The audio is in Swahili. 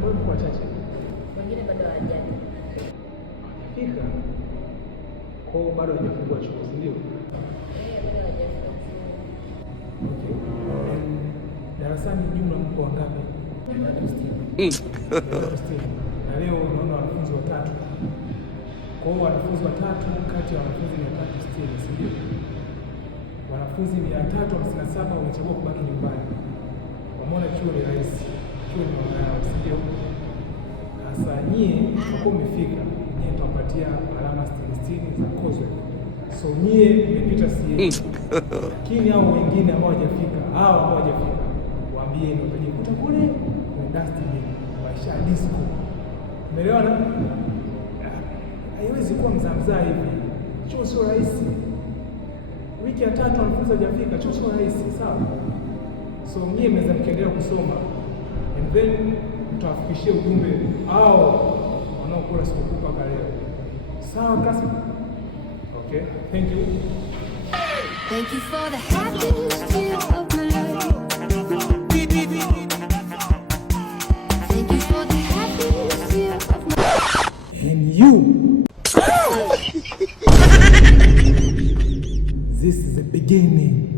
Kwa mko wachache. Wengine bado hawajaja. Fika. Kwa hiyo bado hajafungua chuo, si ndio? Bado hawajafika chuo. Okay. Darasani jumla mko wangapi? 360. Na leo unaona wanafunzi watatu. Kwa hiyo wanafunzi watatu kati ya wanafunzi 360, si ndio? Wanafunzi 357 wamechagua kubaki nyumbani. Wameona chuo ni rahisi, chuo ni mama yao, si ndio? Sasa nyie mko mmefika, nyie tutapatia alama 60 za kozwe. So nyie mmepita CA. Lakini hao wengine ambao hawajafika, waambie ndio utajikuta kule kwenye dustbin, maisha disco. Umeelewana? Haiwezi kuwa mzamzaa hivi. Chuo sio rahisi. Wiki ya 3 wanafunzi hawajafika, chuo sio rahisi, sawa? So nyie mnaweza mkaendelea kusoma and then mtawafikishia ujumbe hao wanaokula sikukuu mpaka leo. Sawa kasi? Okay, thank you. Thank you for the happiest year of my life. Thank you for the happiest year of my life. And you. This is the beginning.